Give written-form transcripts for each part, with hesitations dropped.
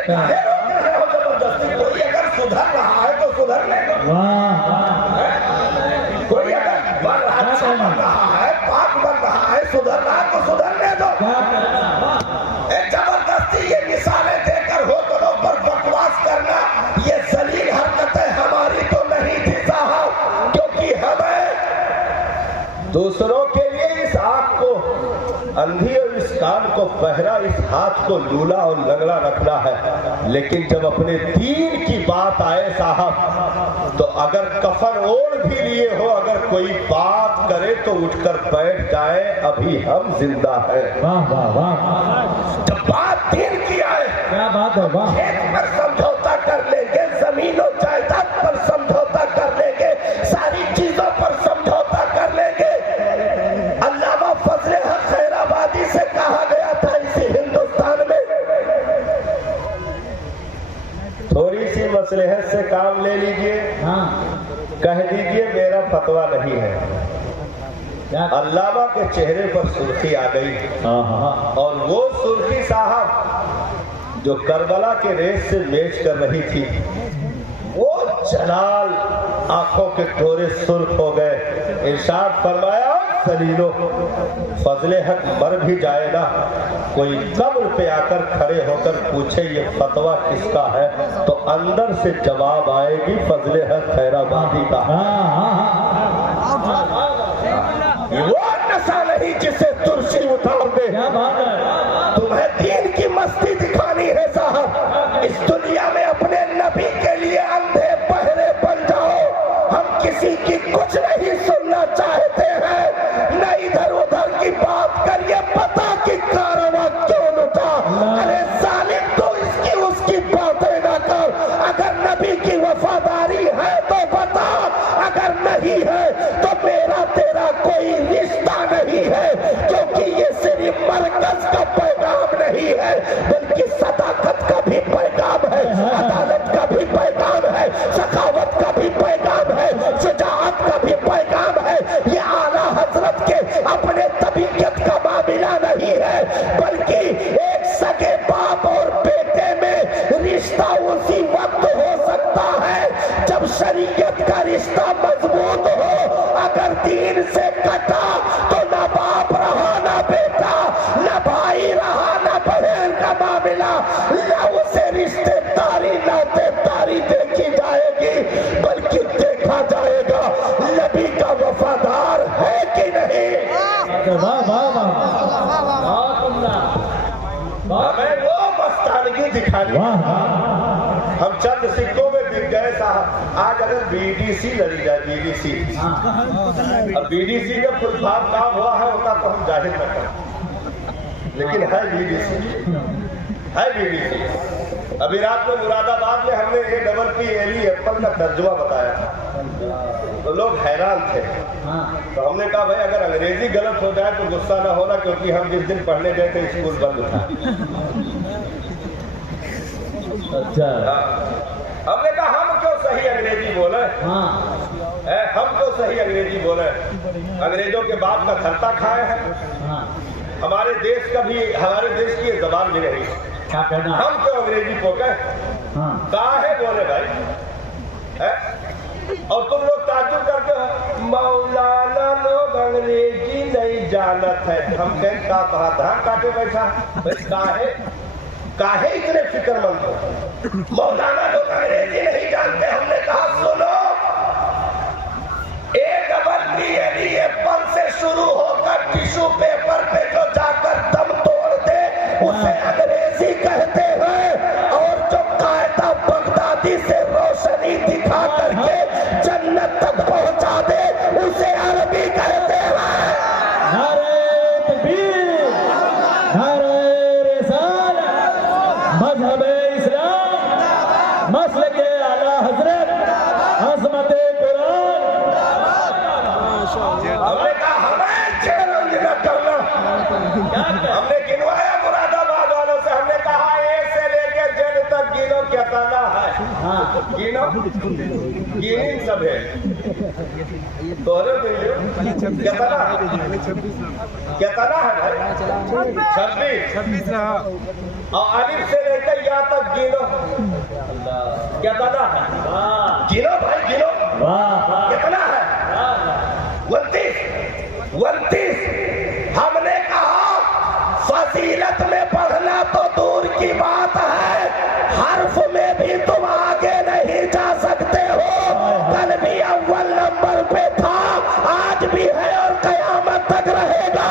जबरदस्ती? कोई अगर सुधर रहा है तो सुधरने दो। कोई अगर अच्छा बन रहा है, पाक बन रहा है, सुधर रहा है तो सुधरने दो। जबरदस्ती ये मिसालें देकर होटलों पर बकवास करना, ये जलील हरकतें हमारी तो नहीं थी साहब, क्योंकि हमें दूसरों के लिए इस आंख को अंधी और इस कान को बहरा, इस हाथ को लूला और लंगड़ा रखना है। लेकिन जब अपने दीन की बात आए साहब, तो अगर कफन ओढ़ भी लिए हो, अगर कोई बात करे तो उठकर बैठ जाए, अभी हम जिंदा है। वाह वाह वाह, जब बात दीन की आए, क्या बात है। वाह, खेत पर समझौता कर लेंगे, जमीन और जायदाद पर समझौता कर लेंगे, सारी चीजों पर समझौता कर लेंगे। अल्लामा फजले हक खैराबादी से कहा गया था इसी हिंदुस्तान में, थोड़ी सी मसलहत से काम ले लीजिए, कह दीजिए मेरा फतवा नहीं है। अल्लामा के चेहरे पर सुर्खी आ गई, और वो सुर्खी साहब जो करबला के रेत से मैच कर रही थी, वो जलाल आंखों के टोरे सुर्ख हो गए। इरशाद फरमाया, सलीलो फजले हक मर भी जाए ना, कोई कब्र पे आकर खड़े होकर पूछे ये फतवा किसका है, तो अंदर से जवाब आएगी फजले हक खैराबादी का। वो नशा नहीं जिसे तुर्शी उतार दे। तुम्हें दीन की मस्ती दिखानी है साहब, इस दुनिया में अपने नबी के लिए अंधे बहरे बन जाओ। हम किसी की कुछ नहीं सुनना चाहते हैं, न इधर उधर की बात करिए, पता कि कारवां क्यों लुटा। अरे जालिम तो इसकी उसकी बातें न कर, अगर नबी की वफादारी है तो बता, अगर नहीं है तो मेरा तेरा कोई रिश्ता नहीं है, क्योंकि ये सिर्फ मरकज का पैगाम नहीं है, बल्कि सदाकत का भी पैगाम है, अदालत का भी पैगाम है, सखावत का भी पैगाम है, शुजाअत का भी पैगाम है। ये आला हजरत के अपने तबीयत का मामला नहीं है, बल्कि एक सगे बाप और बेटे में रिश्ता उसी वक्त हो सकता है जब शरीयत का रिश्ता मजबूत हो। अगर दीन से कटा तो ना बाप रहा ना बेटा, ना भाई रहा ना बहन का मामला, ना उसे रिश्तेदारी नातेदारी देखी जाएगी, बल्कि देखा जाएगा नबी का वफादार है कि नहीं। हमें वो मस्तानगी दिखानी। हम चंद सिक्कों में बिक गए साहब। आज अगर बीडीसी लड़ी जाए, बीडीसी, अब बीडीसी का फुलफार्म काम हुआ है होता तो हम जाहिर न करें, लेकिन है बीडीसी, है बीडीसी। अभी रात में मुरादाबाद में हमने APPLE एप्पल का तर्जुमा बताया था, तो लोग हैरान थे। तो हमने कहा भाई अगर अंग्रेजी गलत हो जाए तो गुस्सा ना होना, क्योंकि हम जिस दिन पढ़ने गए थे स्कूल बंद था। अच्छा, हमने कहा हम क्यों सही अंग्रेजी बोले, हम क्यों सही अंग्रेजी बोले, अंग्रेजों के बाप का खर्ता खाए हैं, हमारे देश का भी, हमारे देश की जबान भी नहीं, क्या कहना, हम क्यों अंग्रेजी पोके, काहे बोले भाई है? और तुम लोग ताजुब करके मौलाना लोग अंग्रेजी नहीं जानत है, हम कहें का धान काटे बैठा, काहे इतने फिक्रमंद हो, मौलाना लोग अंग्रेजी नहीं जानते। हमने कहा सुनो, APPLE से शुरू होकर टिश्यू पेपर पे जो जाकर दम तोड़ दे उसे अंग्रेजी कहते हैं, और जो कायदा बगदादी से रोशनी दिखा करके जन्नत तक पहुंचा दे उसे अरबी कहते हैं। नारे तकबीर, नारे रिसालत, मजहब-ए इस्लाम, मसलक-ए आला हजरत, अज़मत-ए कुरान। हमने कहा हमें चैलेंज न करना। हमने गिनवाया मुरादाबाद वालों से, हमने कहा A से लेके Z तक गिनो, क्या ताना है, गिनो, गिनिन सब है, तोरे क्या ताना है, क्या ताना है भाई, 26 और अलिफ से लेकर यहाँ तक गिनो। क्या दादा? गिनो भाई गिनो। कितना है? 29। हमने कहा फजीलत में पढ़ना तो दूर की बात है, हर्फ में भी तुम आगे नहीं जा सकते हो। कल भी अव्वल नंबर पे था, आज भी है और कयामत तक रहेगा।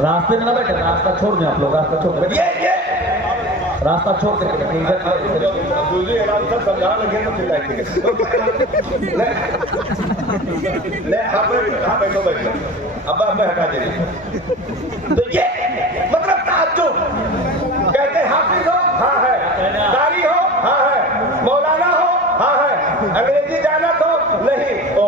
रास्ते में ना बैठे, रास्ता छोड़ दें आप लोग, रास्ता छोड़ दें, ये रास्ता छोड़ दें। समझा लगे तो बैठो अब मैं हटा दे। तो ये मतलब ताज्जुब। कहते हाफिज हो? हाँ है। कारी हो? हाँ है। मौलाना हो? हाँ है। अंग्रेजी जाना तो नहीं। ओ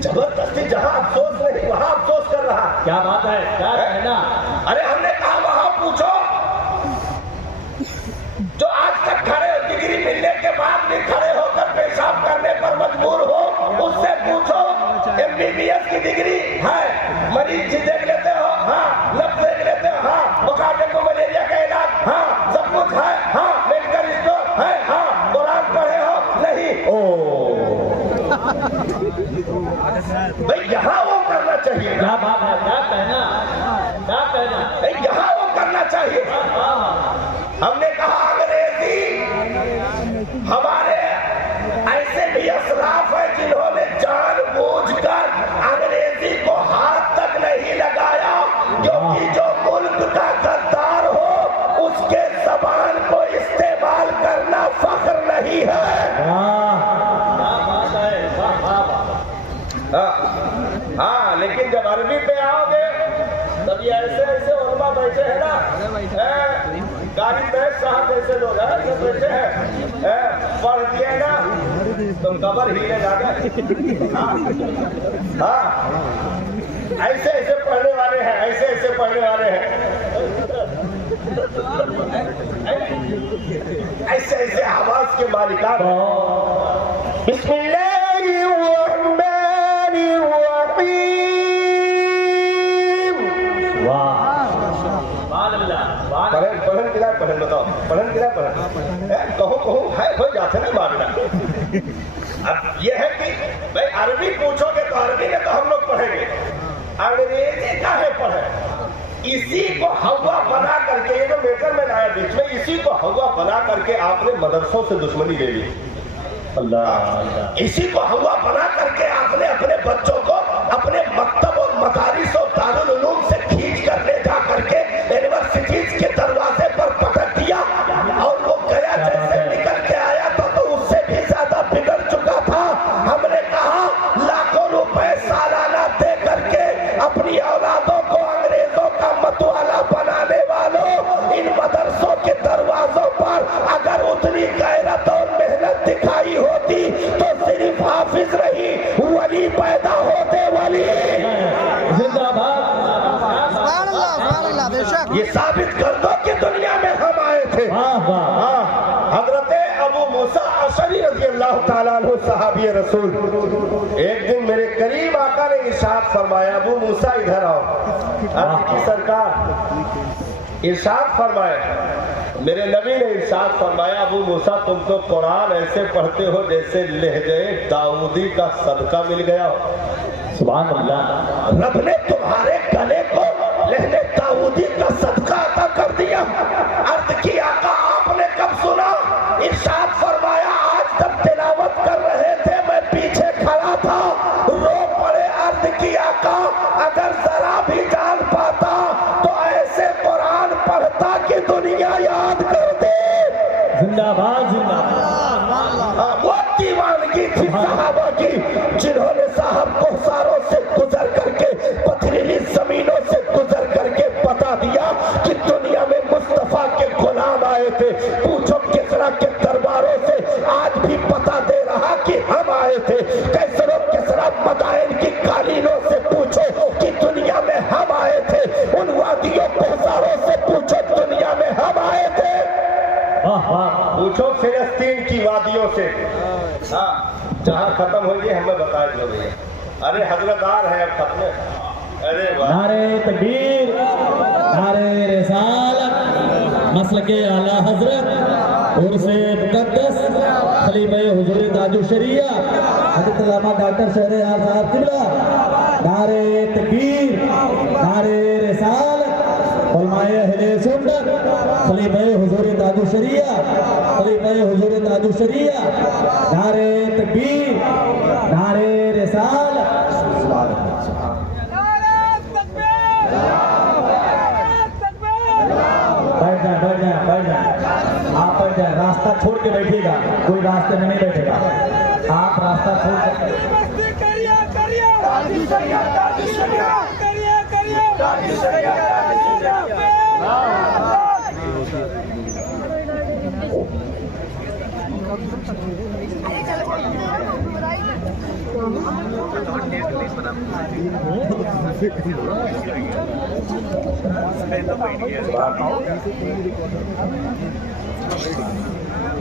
जबरदस्ती, जहाँ अफसोस नहीं वहाँ अफसोस कर रहा। क्या बात है? क्या कहना? अरे हमने कहा वहाँ पूछो जो आज तक खड़े डिग्री मिलने के बाद भी खड़े होकर पेशाब करने पर मजबूर हो, उससे पूछो। MBBS की डिग्री है, मरीज जी देख लेते हो? हाँ। नब्ज देख लेते हो? हाँ। बुखार को मलेरिया का इलाज? हाँ। सब कुछ है? हाँ। मेडिकल स्टोर है? हाँ। कुरान पढ़े हो? नहीं। ओ भाई यहाँ वो करना चाहिए। क्या बात है? क्या कहना? क्या कहना? यहाँ वो करना चाहिए। हमने कहा अंग्रेजी हमारे ऐसे भी असलाफ है जिन्होंने जानबूझकर अंग्रेजी को हाथ तक नहीं लगाया, क्योंकि जो मुल्क का गद्दार हो उसके जबान को इस्तेमाल करना फख्र नहीं है। हाँ, लेकिन जब अरबी पे आओगे तब ये ऐसे उलमा बैठे हैं ना, गाड़ी में साहब जैसे लोग हैं, सब बैठे हैं, पढ़ दिए ना तुम कबर हिले जाएगा। हाँ, ऐसे पढ़ने वाले हैं, ऐसे पढ़ने वाले हैं, ऐसे आवाज के मालिकान। पढ़न बताओ, पढ़न कहो है हो जाते ना मामला। अब ये है कि भाई अरबी पूछोगे तो अरबी में तो हम लोग पढ़ेंगे, अंग्रेजी काहे पढ़े? इसी को हवा बना करके, ये जो मेटर में लाया बीच में, इसी को हवा बना करके आपने मदरसों से दुश्मनी ले ली। अल्लाह, इसी को हवा बना करके आपने अपने बच्चों को अपने मकतब और मदारिस और दारुल उलूम से खींच कर ले जा करके यूनिवर्सिटीज के दरवाजे पर पटक दिया, और वो गया जैसे निकल के आया तो उससे भी ज्यादा बिगड़ चुका था। हमने कहा लाखों रुपए सालाना दे करके अपनी औलादों को अंग्रेजों का मतवाला बनाने वालों, इन मदरसों के दरवाजों पर अगर उतनी गैरत और मेहनत दिखाई होती तो सिर्फ हाफिज रही वली पैदा होते वली। ये साबित कर दो कि दुनिया में हम आए थे। हजरत अबू मूसा अशरी रज़ी अल्लाह ताला अन्हु सहाबी रसूल, एक दिन मेरे करीब आका ने इरशाद फरमाया, अबू मूसा इधर आओ। आपकी सरकार इरशाद फरमाया, मेरे नबी ने इरशाद फरमाया, अबू मूसा तुम तो कुरान ऐसे पढ़ते हो जैसे लहजे दाऊदी का सदका मिल गया हो। सुभान अल्लाह, रब ने तुम्हारे गले को लहजे दाऊदी का सदका अता कर दिया। अर्ज की आका आपने कब सुना? इरशाद फरमाया, आज तक तिलावत कर रहे थे, मैं पीछे खड़ा था, रो पड़े। अर्ज की आका अगर जरा भी जान पाता तो ऐसे कुरान पढ़ता कि दुनिया याद कर दे। जिंदाबाद जिंदाबाद। वो दीवानगी थी सहाबा की, जिन्होंने साहब को सारों से गुजर करके, पथरीली जमीनों से गुजर करके बता दिया कि दुनिया में मुस्तफा के गुलाम आए थे। पूछो किसरा के दरबारों से आज भी पता दे रहा कि हम आए थे। कैसरों किसरा मदाइन की कालीनों से पूछो कि दुनिया में हम आए थे। उन वादियों कोसारों से पूछो दुनिया में हम आए थे। पूछो फिलिस्तीन की वादियों से, हाँ, जहाँ खत्म हो गई हमें बताए जो भैया। अरे हजरत आ रहे हैं अब खत्म। नारे तकबीर, नारे रिसालत, मसलके आला हजरत उर्से मुकद्दस खलीफे हुजूर ताजु शरिया हज़रत अल्लामा डॉक्टर शहरयार साहब किबला। नारे तकबीर, नारे रिसालत, उलमाए अहले सुन्नत खलीफे हुजूर ताजु शरिया, खलीफे हुजूर ताजु शरिया। नारे तकबीर, नारे रिसालत। बैठ जाए, बैठ जाए, बैठ जाए, आप बैठ जाए। रास्ता छोड़ के बैठिएगा, कोई रास्ते में नहीं बैठेगा। आप रास्ता छोड़ के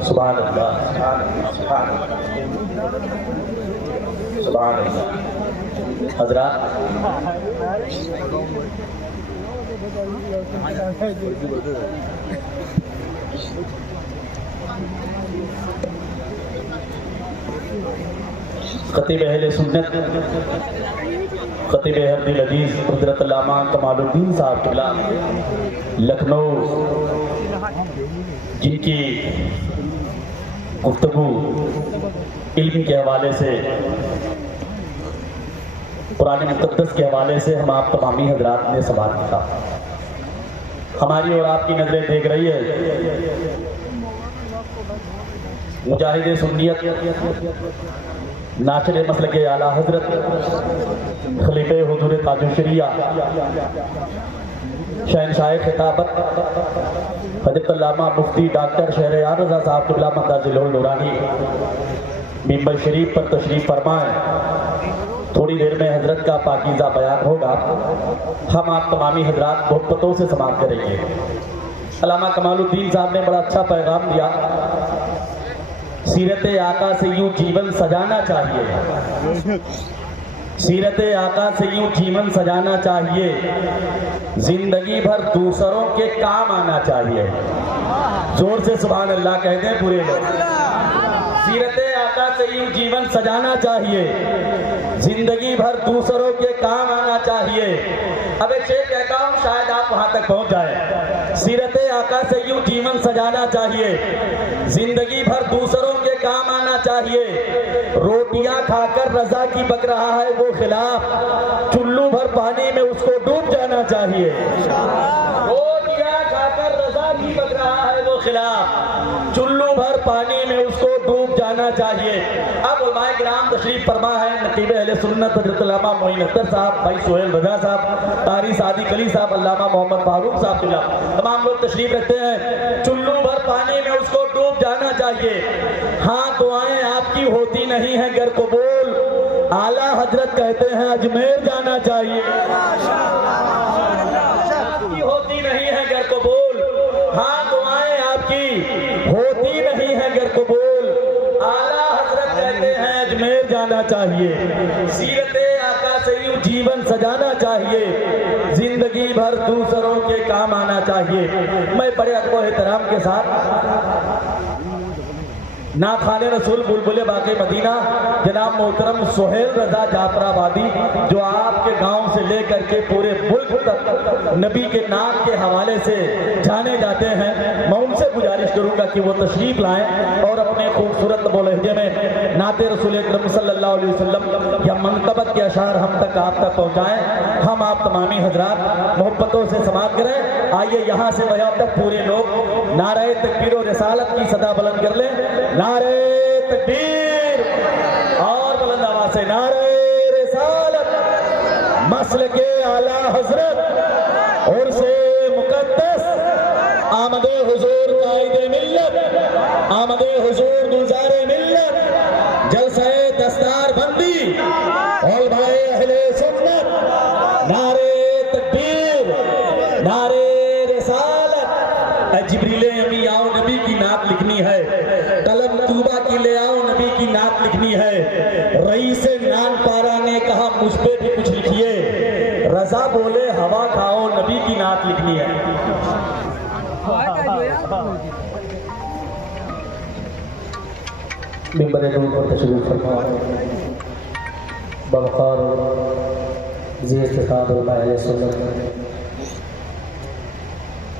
सुभान अल्लाह, सुभान अल्लाह। हजरात, खतीब अहले सुन्नत खतीब अहल अजीज हज़रत अल्लामा कमालुद्दीन साहब किबला लखनऊ, जिनकी गुफ्तगू इल्म के हवाले से, कुरान मुक़द्दस के हवाले से हम आप तमामी हजरात ने समाअत किया। हमारी और आपकी नजरें देख रही है मुजाहिद सुन्नियत नाशिर मसलके आला हजरत खलीफे हुजूर ताजु शरिया शहनशाह खिताबत हज़रत अल्लामा मुफ्ती डॉक्टर शहरयार रज़ा साहब क़िबला मद्दाजिलुल नूरानी मिंबर शरीफ पर तशरीफ फरमाएं। थोड़ी देर में हजरत का पाकीज़ा बयान होगा। हम आप तमामी हजरात मोहब्बतों से समाअत करेंगे। अल्लामा कमालुद्दीन साहब ने बड़ा अच्छा पैगाम दिया। सीरत आका से यूं जीवन सजाना चाहिए, सीरत आका से यूं जीवन सजाना चाहिए, जिंदगी भर दूसरों के काम आना चाहिए। जोर से सुभान अल्लाह कहते हैं पूरे लोग। सीरत आका से यूं जीवन सजाना चाहिए, जिंदगी भर दूसरों के काम आना चाहिए। अब एक शेर कहता हूं, शायद आप वहां तक पहुंच जाए। सीरत आका से यूं जीवन सजाना चाहिए, जिंदगी भर दूसरों के काम आना चाहिए। रोटियां खाकर रजा की बक रहा है वो खिलाफ, चुल्लू भर पानी में उसको डूब जाना चाहिए। रोटियां खाकर रजा की बक रहा है वो खिलाफ, चुल्लू भर पानी में उसको डूब जाना चाहिए। अब उलमाए किराम तशरीफ फरमा है। नकीब अहले सुन्नत हज़रत अल्लामा मोइन अख्तर साहब, भाई सोहेल रजा साहब, तारी सादी कली साहब, अल्लामा मोहम्मद फारूक साहब, तमाम लोग तशरीफ रखते हैं। चुल्लू भर पानी में उसको डूब जाना चाहिए। हाँ, दुआएं आपकी होती नहीं है घर को बोल, आला हजरत कहते हैं अजमेर जाना चाहिए। आपकी होती नहीं है घर को बोल, हाँ दुआएं आपकी होती नहीं है घर को बोल, आला हजरत कहते हैं अजमेर जाना चाहिए। सीरत आका से यूं जीवन सजाना चाहिए, जिंदगी भर दूसरों के काम आना चाहिए। मैं बड़े अदब और एहतराम के साथ ना खाने रसूल बुलबुले बाक़ी मदीना जनाब मोहतरम सोहेल रजा जाफराबादी, जो आपके गांव से लेकर के पूरे मुल्क तक नबी के नाम के हवाले से जाने जाते हैं, मैं उनसे गुजारिश करूंगा कि वो तशरीफ लाएं और अपने खूबसूरत लहजे में नाते रसूल अकरम सल्लल्लाहु अलैहि वसल्लम या मनक़बत के अशार हम तक आप तक पहुंचाएं। हम आप तमामी हजरात मोहब्बतों से समाअत करें। आइए यहाँ से वहाँ तक पूरे लोग नारे तकबीर और रिसालत की सदा बुलंद कर लें। नारे तकबीर और बुलंद आवाज से नारे रिसालत, मसलके आला हजरत और से मुकद्दस, आमदे हुजूर कायदे मिल्लत, आमदे हुजूर गुलजारे मिल्लत, जलसे दस्तार बंदी और भाई अहले सुन्नत। नारे तकबीर, नारे रिसालत। जिब्रीले अमी आओ नबी की नात लिखनी है, तलब तूबा की ले आओ नबी की नात लिखनी है। रईस नान पारा ने कहा मुझ पे भी कुछ लिखिए, रजा जैसा बोले हवा खाओ, नबी की नात लिखनी है। मिंबर नूर पर तशरीफ फरमा बवकार ज़िक्र अहले सुन्नत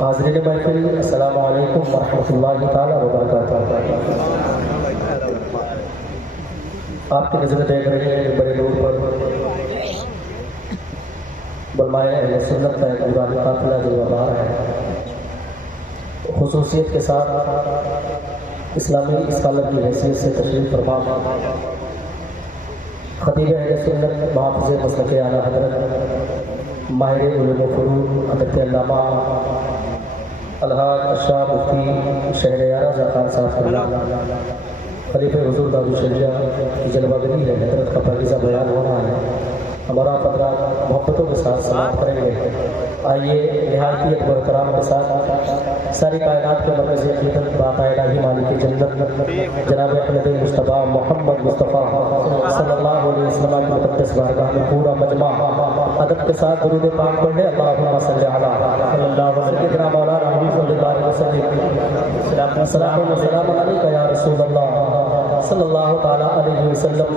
हाज़रीन महफ़िल, अस्सलामु अलैकुम व रहमतुल्लाहि तआला व बरकातुहू। आपकी नज़र देख रही है मिंबर नूर पर बुलमाए अहले सुन्नत का एक नूरानी काफ़िला जो बाहर है, खुसूसियत के साथ इस्लामी स्कॉलर की हैसियत से तशरीफ फरमा खतीब अहले सुन्नत मुहफ़्फ़िज़ मसलक आला हज़रत माहिर उलूम व फ़ुनून हज़रत अल्लामा अलहाज शाह मुफ्ती शहर यारा ज़ाखान साहब खलीफे हुज़ूर दारुल शरिया की जलवागरी है, हज़रत का पाकीज़ा बयान हो रहा है। हमारा पदरा मोहब्बतों के साथ सलाम करेंगे। आइए निहायती अकबर कराम के साथ सारी कायनात के मरकज़ अक़ीदत बाक़ायदा मालिक जन्नत जनाब अहमद मुस्तफ़ा मोहम्मद मुस्तफ़ा सल्लल्लाहु अलैहि वसल्लम की मुक़द्दस बारगाह में पूरा मजमा अदब के साथ दुरूद पाक पढ़े। अल्लाहुम्मा सल्लि अला सल्लल्लाहु अलैहि मौलाना सल्लल्लाहु अलैहि वसल्लम या रसूल अल्लाह सल्लल्लाहु तआला अलैहि वसल्लम।